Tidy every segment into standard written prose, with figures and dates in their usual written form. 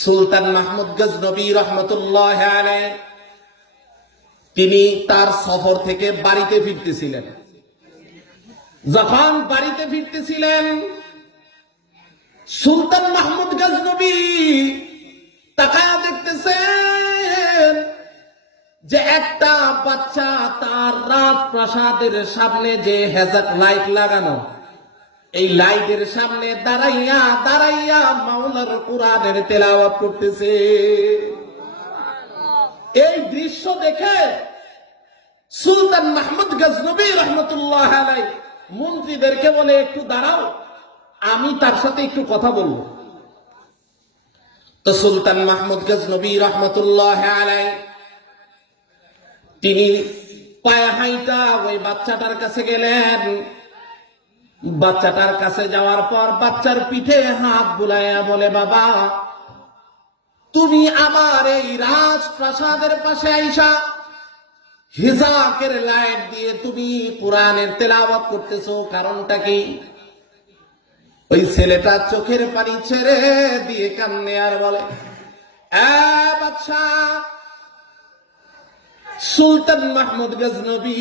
সুলতান মাহমুদ গজনবী রহমতুল্লাহ আলাইহি তিনি তার সফর থেকে বাড়িতে ফিরতেছিলেন। যখন বাড়িতে ফিরতেছিলেন, সুলতান মাহমুদ গজনবী তাকায়া দেখতেছেন যে একটা বাচ্চা তার রাজপ্রাসাদের সামনে যে হেজাক লাইট লাগানো, এই লাইটের সামনে দাঁড়াইয়া দাঁড়াইয়া মাওলার কোরআনের তেলাওয়াত করতেছে। এই দৃশ্য দেখে সুলতান মাহমুদ গজনবী রহমতুল্লাহ আলাইহি মন্ত্রীদেরকে বলে, একটু দাঁড়াও, আমি তার সাথে একটু কথা বলবো। তো সুলতান মাহমুদ গজনবী রহমতুল্লাহ আলাইহি তিনি পায়ে হাইটা ওই বাচ্চাটার কাছে গেলেন। বাচ্চাটার কাছে যাওয়ার পর বাচ্চার পিঠে হাত বুলাইয়া বলে, বাবা, তুমি আমার এই রাজপ্রাসাদের পাশে আইসা হিজাকের লাইট দিয়ে তুমি কোরআনের তেলাওয়াত করতেছো, কারণটা কি? ওই ছেলেটা চোখের পানি ছেড়ে দিয়ে কান্নে আর বলে, বাদশা, সুলতান মাহমুদ গজনবী,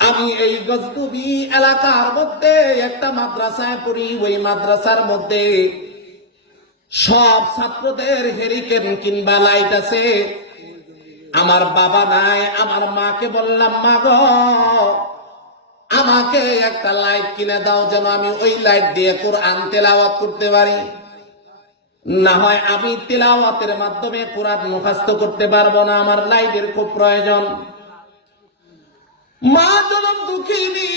আমি এই গজনবী এলাকার মধ্যে একটা মাদ্রাসায় পড়ি। ওই মাদ্রাসার মধ্যে সব ছাত্রদের হেরিকেন কিংবা লাইট আছে। আমার বাবা নাই, আমার মাকে বললাম, মা গো, আমাকে একটা লাইট কিনে দাও, যেন আমি ওই লাইট দিয়ে কোরআন তেলাওয়াত করতে পারি। না হয় আমি তেলাওয়াতের মাধ্যমে কোরআন মুখস্থ করতে পারবো না, আমার লাইটের খুব প্রয়োজন। মা জনম দুঃখিনী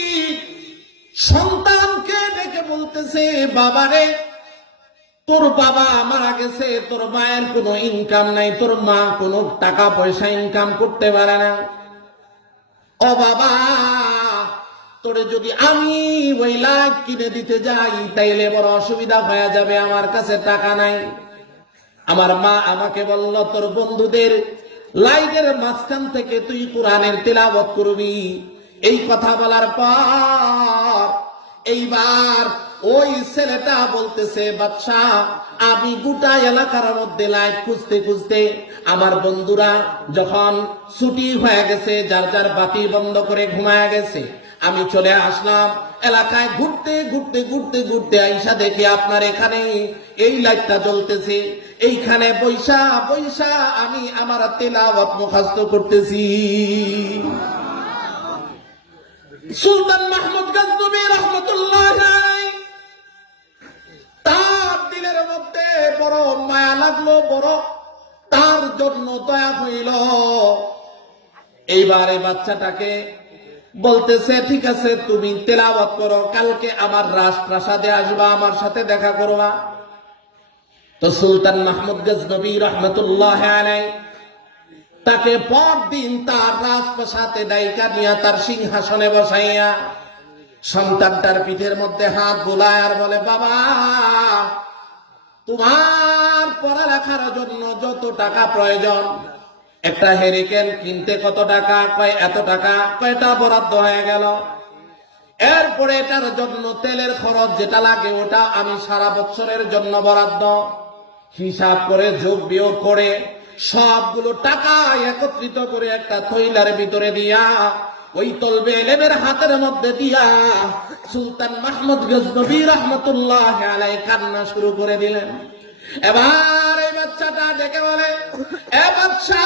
সন্তানকে ডেকে বলতেছে, বাবারে, তোর বাবা মারা গেছে, তোর মায়ের কোনো ইনকাম নাই, তোর মা কোনো টাকা পয়সা ইনকাম করতে পারে না। ও বাবা, তোরে যদি আমি ওই লাইট কিনে দিতে যাই তাইলে বড় অসুবিধা হয়ে যাবে, আমার কাছে টাকা নাই। আমার মা আমাকে বলল, তোর বন্ধুদের লাইটের মাঝখান থেকে তুই কোরআনের তেলাওয়াত করবি। এই কথা বলার পর এইবার ওই ছেলেটা বলতেছে, বাদশা, আমি গোটা এলাকার মধ্যে লাইট খুঁজতে খুঁজতে আমার বন্ধুরা যখন ছুটি হয়ে গেছে, যার যার বাতি বন্ধ করে ঘুমায় গেছে, আমি চলে আসলাম এলাকায় ঘুরতে ঘুরতে ঘুরতে ঘুরতে আইসা দেখি আপনার এখানে এই লাইটটা জ্বলতেছে। এইখানে বৈশা বৈশা আমি আমার তেলাওয়াত মুখস্থ করতেছি। সুলতান মাহমুদ গজনবী রহমতুল্লাহ আলাইহি তার দিলের মধ্যে বড় মায়া লাগলো, বড় তার জন্য দয়া হইল। এইবারে বাচ্চাটাকে বলতেছে, ঠিক আছে, তুমি তেলাওয়াত করো, কালকে আমার রাজপ্রাসাদে আসবা, আমার সাথে দেখা করবা। তো সুলতান মাহমুদ গজনবী রহমতুল্লাহ আলাইহি তাকে পরদিন তার রাজপ্রাসাদে ডাইকা নিয়া তার সিংহাসনে বসাইয়া সন্তানটার পিঠের মধ্যে হাত বুলায় আর বলে, বাবা, তোমার পড়ালেখার জন্য যত টাকা প্রয়োজন, একটা হেরিকেন কিনতে কত টাকা? কয় এত টাকা। কয়টা বরাদ্দ হয়ে গেল। এরপরে এটার জন্য তেলের খরচ যেটা লাগে ওটা আমি সারা বছরের জন্য বরাদ্দ। হিসাব করে যোগ বিয়োগ করে সবগুলো টাকা একত্রিত করে একটা থৈলার ভিতরে দিয়া ওই তলবে এলেমের হাতের মধ্যে দিয়া সুলতান মাহমুদ গজনবী রহমতুল্লাহ আলাইহি কান্না শুরু করে দিলেন। এবার এই বাচ্চাটা ডেকে বলে, বাদশা,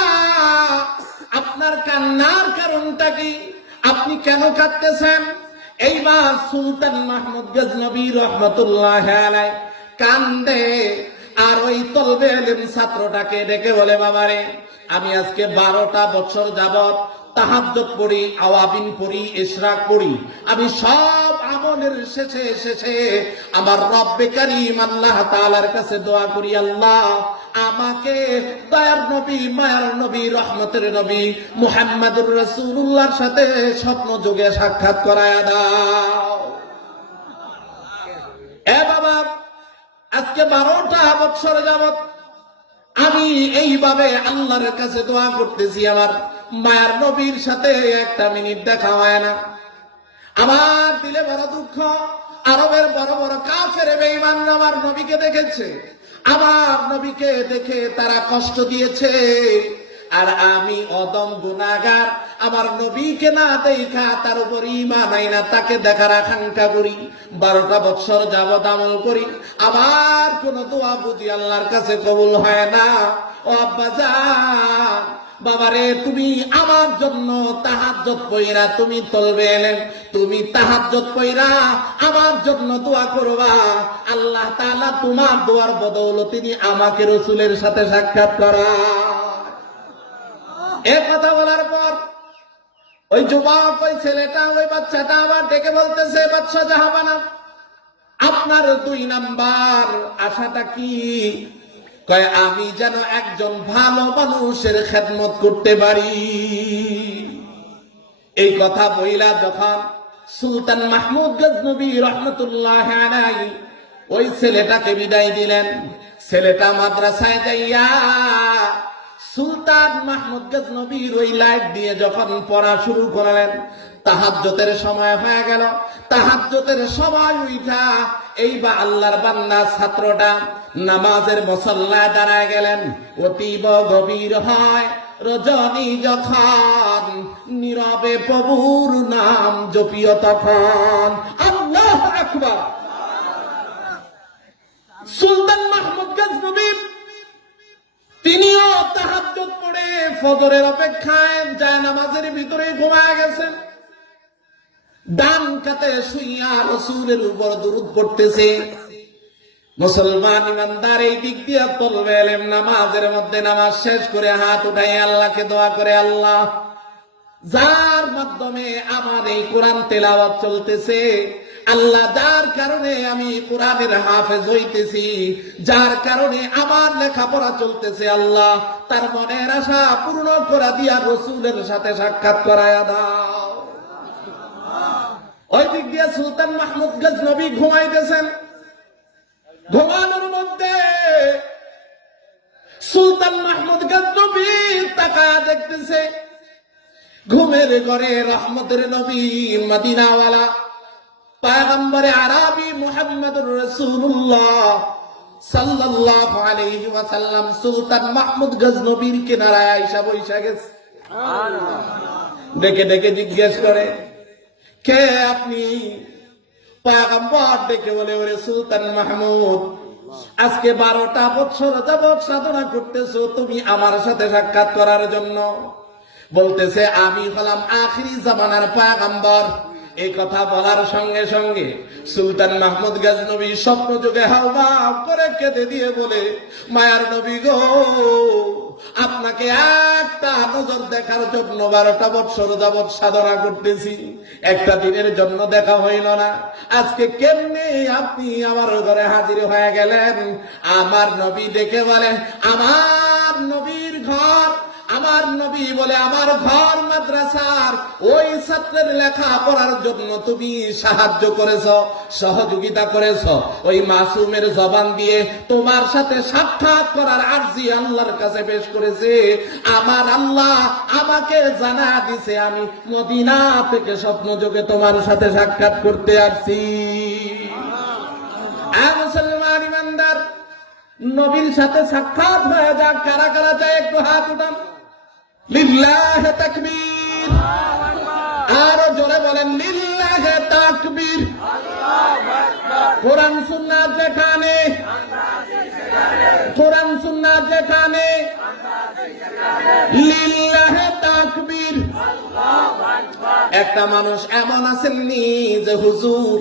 আপনার কান্নার কারণটা কি? আপনি কেন কাঁদতেছেন? এইবার সুলতান মাহমুদ গজনবী রহমতুল্লাহ আলাইহি কান্দে আর ওই তলবে এলেম ছাত্রটাকে ডেকে বলে, বাবারে, আমি আজকে 12টা বছর যাবত তাহাজ্জুদ পড়ি, আওয়াবিন পড়ি, ইশরাক পড়ি। আমি সব আমলের শেষে শেষে আমার রব্বে কারীম আল্লাহ তাআলার কাছে দোয়া করি, আল্লাহ আমাকে দয়ার নবী, মায়ার নবী, রহমতের নবী মুহাম্মদুর রাসূলুল্লাহর সাথে স্বপ্ন যোগে সাক্ষাৎ করায়া দাও। বাবা, আজকে 12টা বছর যাবত আমি এইভাবে আল্লাহর কাছে দোয়া করতেছি, আমার মায়ার নবীর সাথে একটা মিনিট দেখা হয় না। আমার দিলে বড় দুঃখ। আরবের বড় বড় কাফের বেঈমান আমার নবীকে দেখেছে, আমার নবীকে দেখে তারা কষ্ট দিয়েছে, আর আমি অদম গুনাহগার আমার নবীকে না দেখা তার উপর ঈমান আইনা তাকে দেখার আকাঙ্ক্ষা করি, 12টা বছর যাবত আমল করি, আমার কোন দোয়া বুঝি আল্লাহর কাছে কবুল হয় না। ও আব্বাজান, বাবারে, তুমি আমার জন্য তাহাজ্জুদ পড়া, তুমি তলবে এলেন, তুমি তাহাজ্জুদ পড়া আমার জন্য দোয়া করবা, আল্লাহ তাআলা তোমার দোয়ার বদৌলতে তিনি আমাকে রাসূলের সাথে সাক্ষাৎ করা। এ কথা বলার পর ওই যুবক, ওই ছেলেটা, ওই বাচ্চাটা আবার ডেকে বলতেছে, বাদশা জাহাপানা, আপনার 2 নাম্বার আশাটা কি? কয়, আমি যেন একজন ভালো মানুষের খেদমত করতে পারি। এই কথা বইলা যখন সুলতান মাহমুদ গজনবী রহমতুল্লাহ আলাইহি ওই ছেলেটাকে বিদায় দিলেন, ছেলেটা মাদ্রাসায় যাইয়া সুলতান মাহমুদ গজনবীর ওই লাইট দিয়ে যখন পড়া শুরু করলেন, তাহাজ্জুদের সময় হয়ে গেল। তাহাজ্জুদের সময় উঠা এইবা আল্লাহর বান্দা ছাত্রটা নামাজের মুসল্লায় দাঁড়ায় গেলেন। অতীব গভীর হয় রজনী যখন, নীরবে প্রভুর নাম জপিও তখন। আল্লাহু আকবার। সুলতান মাহমুদ গজনবী তিনিও তাহাজ্জুদ পড়ে ফজরের অপেক্ষায় যায় নামাজের ভিতরে ঘুমায় গেছেন। ডান কাতে শুইয়া রাসূলের উপর দুরূদ পড়তেছে। মুসলমান ইমানদার এই দিক দিয়ে তলবে এলেম নামাজের মধ্যে নামাজ শেষ করে হাত উঠাই আল্লাহকে দোয়া করে, আল্লাহ, যার মাধ্যমে আমার এই কোরআন তেলাওয়াত চলতেছে, আল্লাহ, যার কারণে আমি কোরআনের হাফেজ হইতেছি, যার কারণে আমার লেখাপড়া চলতেছে, আল্লাহ, তার মনের আশা পূর্ণ করা দিয়া রাসূলের সাথে সাক্ষাৎ করায়া দাও। ওই দিক দিয়ে সুলতান মাহমুদ গজনবী ঘুমাইতেছেন। ঘুমানোর মধ্যে সুলতান মাহমুদ গজনবী তাকায়া দেখতেছে, ঘুমের ঘরে রহমতের নবী মদিনাওয়ালা পয়গম্বরে আরবি মুহাম্মদুর রাসূলুল্লাহ সাল্লাল্লাহু আলাইহি ওয়াসাল্লাম সুলতান মাহমুদ গজনবীর কিনারায় আয়েশা বৈশা গেছে। ডেকে ডেকে জিজ্ঞেস করে, কে আপনি? পয়গম্বর ডেকে বলে, ওরে সুলতান মাহমুদ, আজকে 12টা বছর যাবত সাধনা করতেছো তুমি আমার সাথে সাক্ষাৎ করার জন্য। বলতেছে, আমি হলাম আখিরি জামানার পয়গম্বর। এই কথা বলার সঙ্গে সঙ্গে সুলতান মাহমুদ গজনবী স্বপ্ন যুগে হাওমাও করে কেঁদে দিয়ে বলে, মায়ার নবী গো, আপনাকে একটা নজর দেখার জন্য 12টা বছর যাবত সাধনা করতেছি, একটা দিনের জন্য দেখা হইল না। আজকে কেমনে আপনি আমার ঘরে হাজির হয়ে গেলেন? আমার নবী দেখে বলেন, আমার নবীর ঘর, আমার নবী বলে, আমার ঘর মাদ্রাসার ওই ছাত্রের লেখা পড়ার জন্য তুমি সাহায্য করেছ, সহযোগিতা করেছ। ওই মাসুমের জবান দিয়ে তোমার সাথে সাক্ষাৎ করার আরজি আল্লাহর কাছে পেশ করেছে। আমার আল্লাহ আমাকে জানা দিছে আমি মদিনা থেকে স্বপ্ন যোগে তোমার সাথে সাক্ষাৎ করতে আসছি। মুসলমান ইমানদার, নবীর সাথে সাক্ষাৎ হয়ে যাক, কারা কারা চায় একটু হাত উঠান। লিল্লাহে তাকবীর। আরো জোরে বলেন, লিল্লাহে তাকবীর। কোরআন সুন্নাত যেখানে, কোরআন সুন্নাত যেখানে, লিল্লাহে তাকবীর। একটা মানুষ এমন আছেননি যে হুজুর,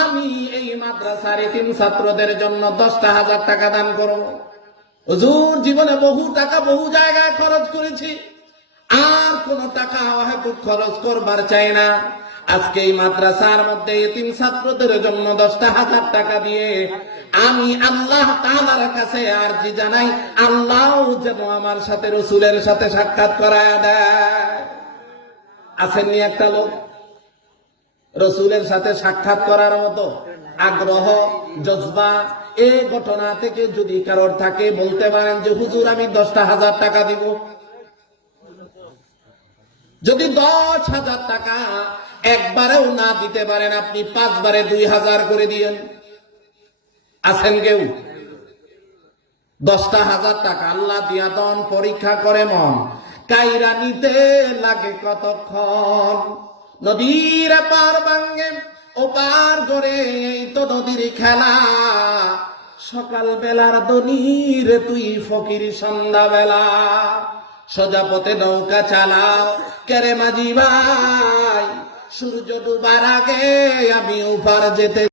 আমি এই মাদ্রাসার এতিম ছাত্রদের জন্য 10,000 টাকা দান করব। হুজুর, জীবনে বহু টাকা বহু জায়গায় খরচ করেছি, আর কোন টাকা হয়তো খরচ করবার চাই না। আজকে এই মাদ্রাসার মধ্যে এতিম ছাত্রদের জন্য 10,000 টাকা দিয়ে আমি আল্লাহ তাআলার কাছে আরজি জানাই, আল্লাহ যেন আমার সাথে রাসূলের সাথে সাক্ষাৎ করায়া দেয়। আসেননি একটা লোক রাসূলের সাথে সাক্ষাৎ করার মতো আগ্রহ, জজবা? এই ঘটনা থেকে যদি কারোর থাকে, বলতে পারেন যে হুজুর, আমি 10,000 টাকা দিব। যদি 10,000 টাকা একবারেও না দিতে পারেন, আপনি 5 বারে 2,000 করে দিয়েন। আছেন কেউ? 10,000 টাকা আল্লাহ দিয়া দন পরীক্ষা করে মন কাইরা নিতে লাগে কতক্ষণ। নদীর পার ভাঙ্গে ও পার করে এই তো নদীর খেলা, সকাল বেলার দনির তুই ফকির সন্ধ্যা বেলা। সোজা পথে নৌকা চালাও কেরে মাঝি ভাই, সূর্য ডুবার আগে আমি উপার যেতে